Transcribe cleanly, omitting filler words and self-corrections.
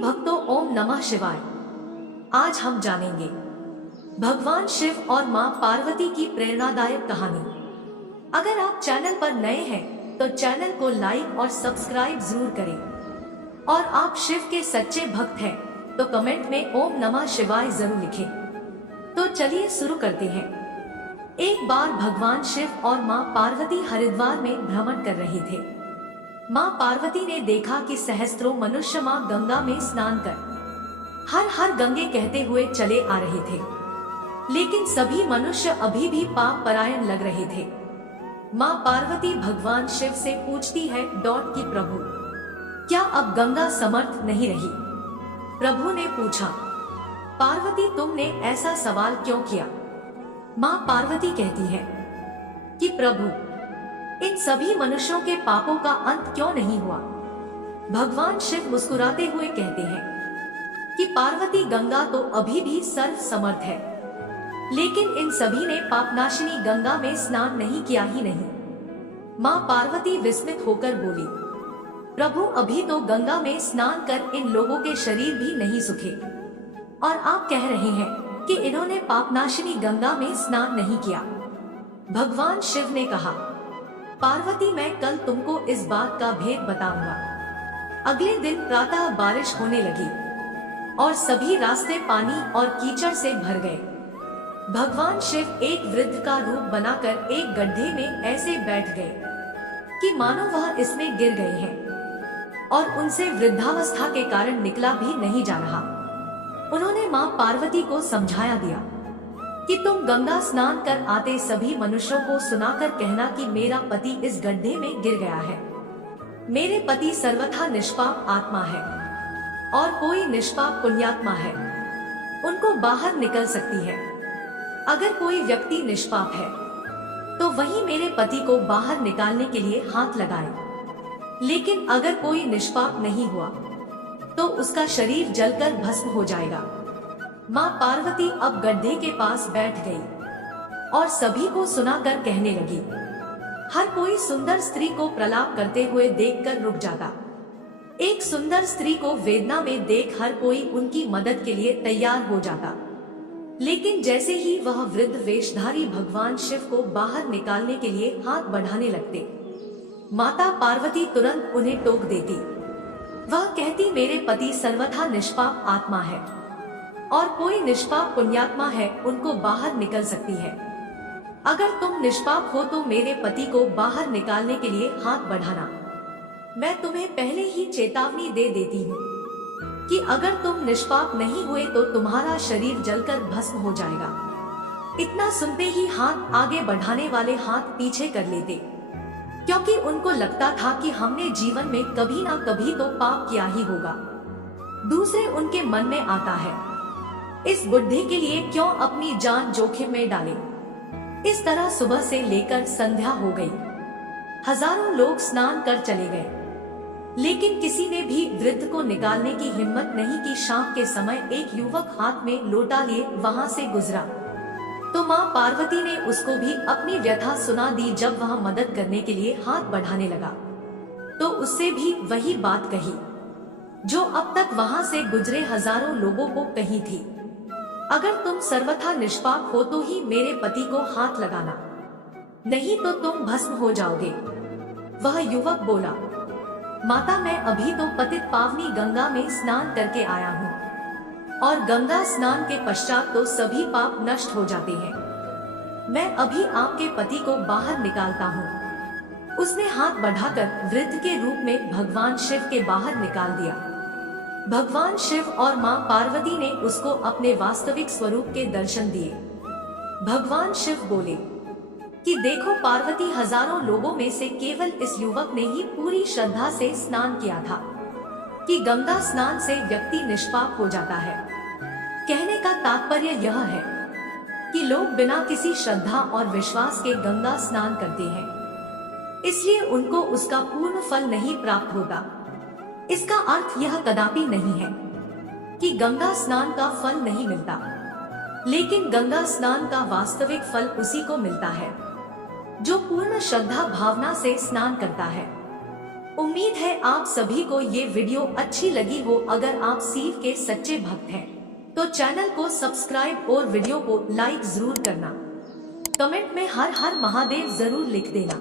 भक्तों, ओम नमः शिवाय। आज हम जानेंगे भगवान शिव और मां पार्वती की प्रेरणादायक कहानी। अगर आप चैनल पर नए हैं तो चैनल को लाइक और सब्सक्राइब जरूर करें, और आप शिव के सच्चे भक्त हैं तो कमेंट में ओम नमः शिवाय जरूर लिखें। तो चलिए शुरू करते हैं। एक बार भगवान शिव और मां पार्वती हरिद्वार में भ्रमण कर रहे थे। मां पार्वती ने देखा कि सहस्त्रों मनुष्य मां गंगा में स्नान कर हर हर गंगे कहते हुए चले आ रहे थे, लेकिन सभी मनुष्य अभी भी पाप परायण लग रहे थे। मां पार्वती भगवान शिव से पूछती है कि प्रभु, क्या अब गंगा समर्थ नहीं रही? प्रभु ने पूछा, पार्वती तुमने ऐसा सवाल क्यों किया? मां पार्वती कहती है कि प्रभु, इन सभी मनुष्यों के पापों का अंत क्यों नहीं हुआ? भगवान शिव मुस्कुराते हुए कहते हैं कि पार्वती, गंगा तो अभी भी सर्व समर्थ है, लेकिन इन सभी ने पापनाशिनी गंगा में स्नान नहीं किया ही नहीं। मां पार्वती विस्मित होकर बोली, प्रभु, अभी तो गंगा में स्नान कर इन लोगों के शरीर भी नहीं सूखे, और आप कह रहे हैं कि इन्होंने पापनाशिनी गंगा में स्नान नहीं किया। भगवान शिव ने कहा, पार्वती, मैं कल तुमको इस बात का भेद बताऊंगा। अगले दिन प्रातः बारिश होने लगी और सभी रास्ते पानी और कीचड़ से भर गए। भगवान शिव एक वृद्ध का रूप बनाकर एक गड्ढे में ऐसे बैठ गए कि मानो वह इसमें गिर गए हैं, और उनसे वृद्धावस्था के कारण निकला भी नहीं जा रहा। उन्होंने मां पार्वती को समझाया दिया कि तुम गंगा स्नान कर आते सभी मनुष्यों को सुनाकर कहना कि मेरा पति इस गड्ढे में गिर गया है। मेरे पति सर्वथा निष्पाप आत्मा है और कोई निष्पाप पुण्यात्मा है, उनको बाहर निकल सकती है। अगर कोई व्यक्ति निष्पाप है तो वही मेरे पति को बाहर निकालने के लिए हाथ लगाए, लेकिन अगर कोई निष्पाप नहीं हुआ तो उसका शरीर जलकर भस्म हो जाएगा। मां पार्वती अब गड्ढे के पास बैठ गई और सभी को सुनाकर कहने लगी। हर कोई सुंदर स्त्री को प्रलाप करते हुए देखकर रुक जाता। एक सुंदर स्त्री को वेदना में देख हर कोई उनकी मदद के लिए तैयार हो जाता, लेकिन जैसे ही वह वृद्ध वेशधारी भगवान शिव को बाहर निकालने के लिए हाथ बढ़ाने लगते, माता पार्वती तुरंत उन्हें टोक देती। वह कहती, मेरे पति सर्वथा निष्पाप आत्मा है और कोई निष्पाप पुण्यात्मा है, उनको बाहर निकल सकती है। अगर तुम निष्पाप हो तो मेरे पति को बाहर निकालने के लिए हाथ बढ़ाना। मैं तुम्हें पहले ही चेतावनी दे देती हूँ कि अगर तुम निष्पाप नहीं हुए तो तुम्हारा शरीर जलकर भस्म हो जाएगा। इतना सुनते ही हाथ आगे बढ़ाने वाले हाथ पीछे कर लेते, क्योंकि उनको लगता था कि हमने जीवन में कभी ना कभी तो पाप किया ही होगा। दूसरे उनके मन में आता है, इस बुढ़े के लिए क्यों अपनी जान जोखिम में डाले। इस तरह सुबह से लेकर संध्या हो गई। हजारों लोग स्नान कर चले गए, लेकिन किसी ने भी वृद्ध को निकालने की हिम्मत नहीं की। शाम के समय एक युवक हाथ में लोटा लिए वहां से गुजरा तो मां पार्वती ने उसको भी अपनी व्यथा सुना दी। जब वह मदद करने के लिए हाथ बढ़ाने लगा तो उससे भी वही बात कही जो अब तक वहां से गुजरे हजारों लोगों को कही थी, अगर तुम सर्वथा निष्पाप हो तो ही मेरे पति को हाथ लगाना, नहीं तो तुम भस्म हो जाओगे। वह युवक बोला, माता, मैं अभी तो पतित पावनी गंगा में स्नान करके आया हूँ, और गंगा स्नान के पश्चात तो सभी पाप नष्ट हो जाते हैं। मैं अभी आपके पति को बाहर निकालता हूँ। उसने हाथ बढ़ाकर वृद्ध के रूप में भगवान शिव के बाहर निकाल दिया। भगवान शिव और मां पार्वती ने उसको अपने वास्तविक स्वरूप के दर्शन दिए। भगवान शिव बोले कि देखो पार्वती, हजारों लोगों में से केवल इस युवक ने ही पूरी श्रद्धा से स्नान किया था कि गंगा स्नान से व्यक्ति निष्पाप हो जाता है। कहने का तात्पर्य यह है कि लोग बिना किसी श्रद्धा और विश्वास के गंगा स्नान करते हैं, इसलिए उनको उसका पूर्ण फल नहीं प्राप्त होता। इसका अर्थ यह कदापि नहीं है कि गंगा स्नान का फल नहीं मिलता, लेकिन गंगा स्नान का वास्तविक फल उसी को मिलता है जो पूर्ण श्रद्धा भावना से स्नान करता है। उम्मीद है आप सभी को ये वीडियो अच्छी लगी हो। अगर आप शिव के सच्चे भक्त हैं तो चैनल को सब्सक्राइब और वीडियो को लाइक जरूर करना। कमेंट में हर हर महादेव जरूर लिख देना।